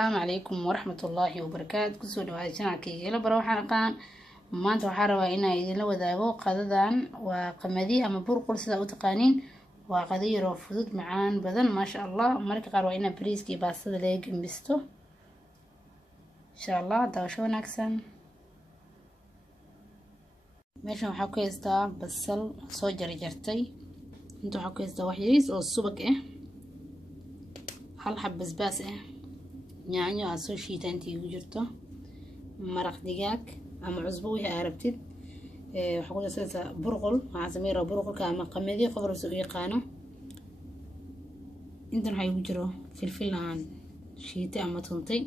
السلام عليكم ورحمة الله وبركاته. كسو دواad channelkayga ila baro waxaan aqaan maanta waxaan rabaa inaan idin wadaago qadadan waa qamadi ama burqul sida u taqaanin waa qado yar oo fudud macaan badan ma sha Allah marka qaar waa inaan bariiska iyo baastada laga gimbisto insha Allah daawasho wanaagsan. meeshan waxaa ku haystaa basal soo jarjartay inta waxaa ku haystaa wax yariis oo subag ah hal xab basbaas ah yaanyo aad soo shiiday intii ugu jirto maraq digaag ama cusbo wixii aad rabtid waxa ku jirta burqul waxaan sameeyaa burqulka ama qamadi qof u yaqaano intan waxa ugu jiro filfil aan shiitay ama tuntay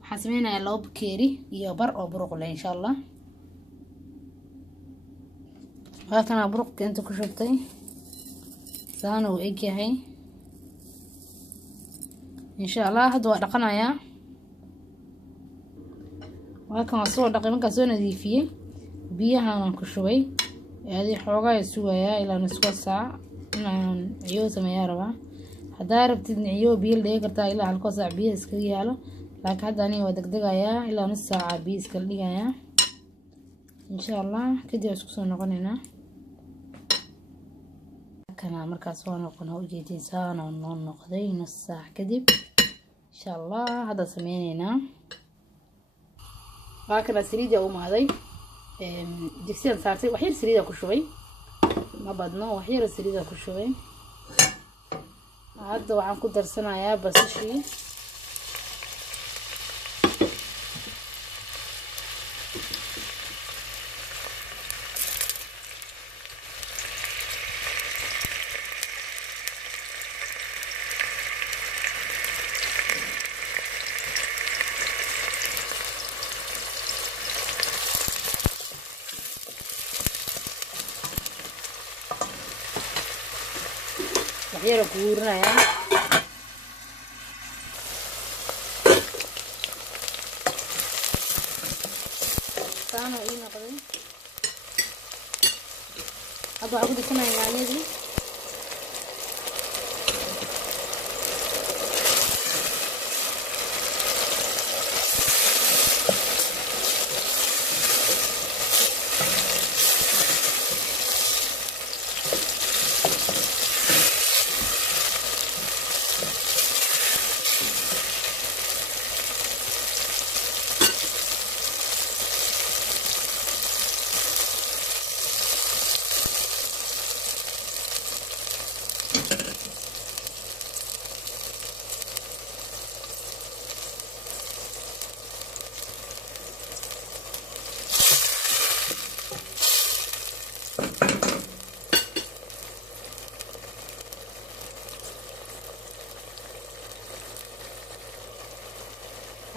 waxaan sameynayaa 2 bakeeri iyo bar oo burqul insha Allah. waxaan burqulka inta ku shubtay saan uu egyahay إن شاء الله هذا دقنايا وهكذا صور دقيقة سو نظيفية بيها نكشوي هذه حوجة يسويها إلى نصف ساعة إن عيو سميها ربع هذا ربت عيو بيل ده كرتا إلى هالكو ساعة بيس كليها له لكن هذا أنا ودق دقايا إلى نص ساعة بيس كليها إن شاء الله كده يسكسون نقولنا كان مركز وانا قناه وجيتين سانا ونون نقضي نص ساعة كدب إن شاء الله هذا سمينينا هكذا سريدة أو ماذي ديكسيان صارتي وحير سريدة كشوي ما بدنا وحير سريدة كشوي هذا وعن كدر سنة يا بس شيء waxyaro guurinaya taano ii noqday hadda waxaan ku dhisanayaa yaanyadii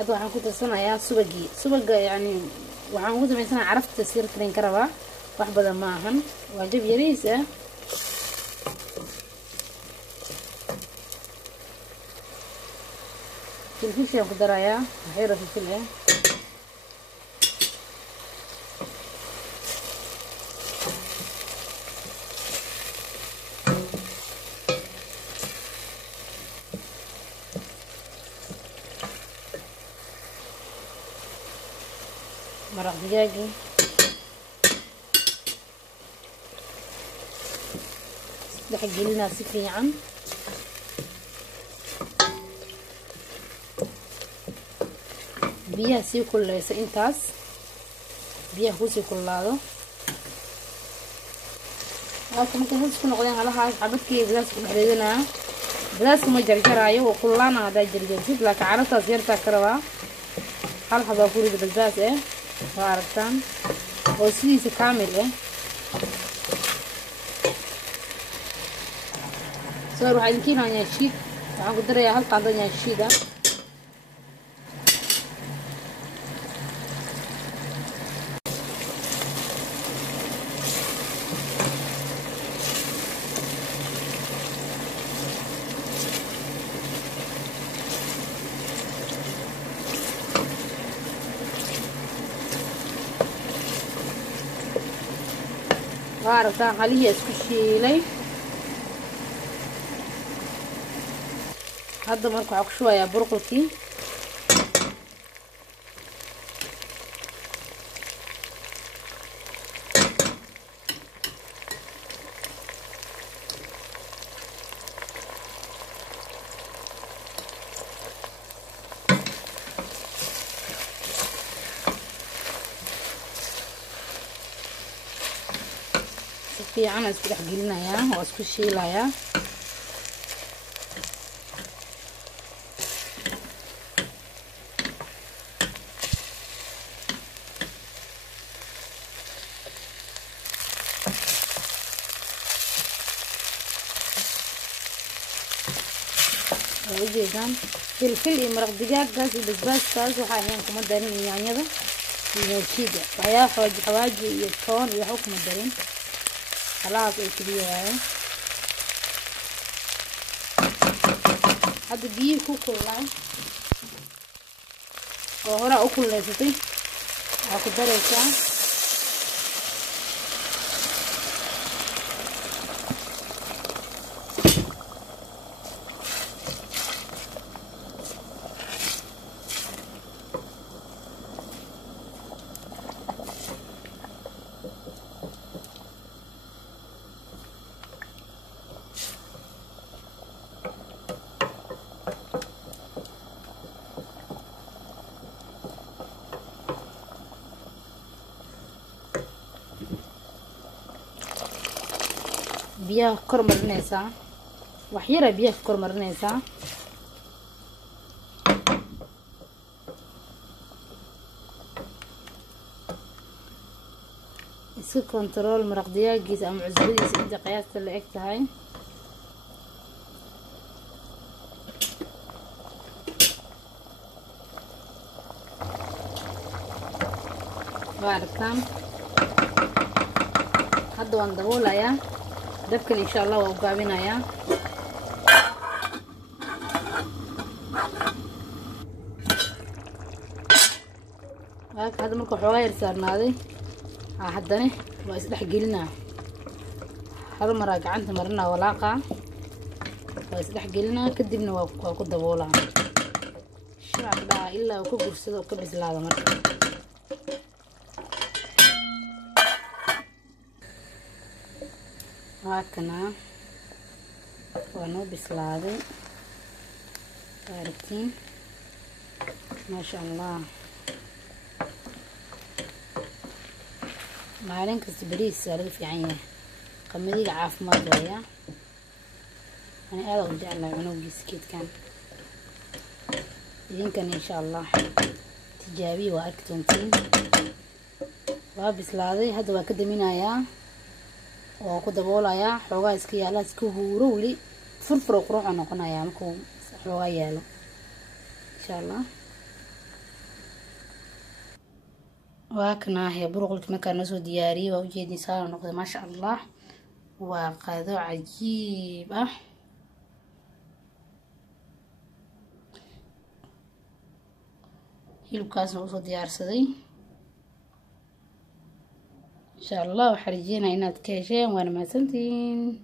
هذا waxaan ku tarsanayaa subaga yani waxaan ugu sameysanayaa carafta sir train ka rabaa wax badan ma ahan waa jab yariis ah filfishan ku darayaa waxyar filfil ah maraq digaagi dhex gelina si fiican biyaha sii kululeysa intaas biyaha ku sii kululaado halka markay hal isku noqdeen halahaas xabadkii bilaas ku dhexreedanaa bilaaska ma jarjaraayo oo kululaana hadaa jarjarsid laakiin carabtaas yartaa ka rabaa hal xabaa ku rida basbaas eh وعرفتان وسيسي كامل صار واحد كيلو نشيد وعم قدر يا هل قاعدة نشيدة وعرفتان خليه اسكشيلي هذا مركو عكشوية برقلكي fiican isku dhex gelinayaa oo isku shiilayaa. وجيجان فلفل مرق دجاج قاس بسباس قاس وحاهين كم دارين يعني هذا ينشيده ويا حواجي يكون يحكم الدارين خلاص كبير هاي هذا بيه كوكولا وهنا أكل لذيذ أكل درجة biyaha kor marinaysaa wax yar biyaha kor marinaysaa iska control maraq digaagiisa ama cusbadiisa inta qiyaasta la eg tahay waartan hadda waan daboolayaa dabkan insha Allah waa gaabinayaa هذا مركو حواير سارنادي haddana waa is dhex gelinaa hal mar gacanta marina walaaqa waa is dhex gelinaa kadibna waa ku daboolaa shaacda ilaa uu ka gursado ka bislaado marka waakana waa noo bislaaday aragtiin ma sha Allah maalin kasta bariis laga fiican yahay qamadiga caafimaad weeyaa ana aad u jeclahay cunugiisa keedkan idinkan insha Allah tijaabiye waa arki doontiin waa bislaaday hadda waa ka daminayaa oo ku daboolayaa xoogaa iska yaala iska huuro wali furfur qurux noqonayaa markuu xoogaa yaalo insha Allah واكنا هي برغلت مكان نسو دياري ووجدني صار نقطة ما شاء الله وقادو عجيبة هيلو كاس نوصو ديار صدي إن شاء الله وحرجينا إنها تكيشين وانا ما سنتين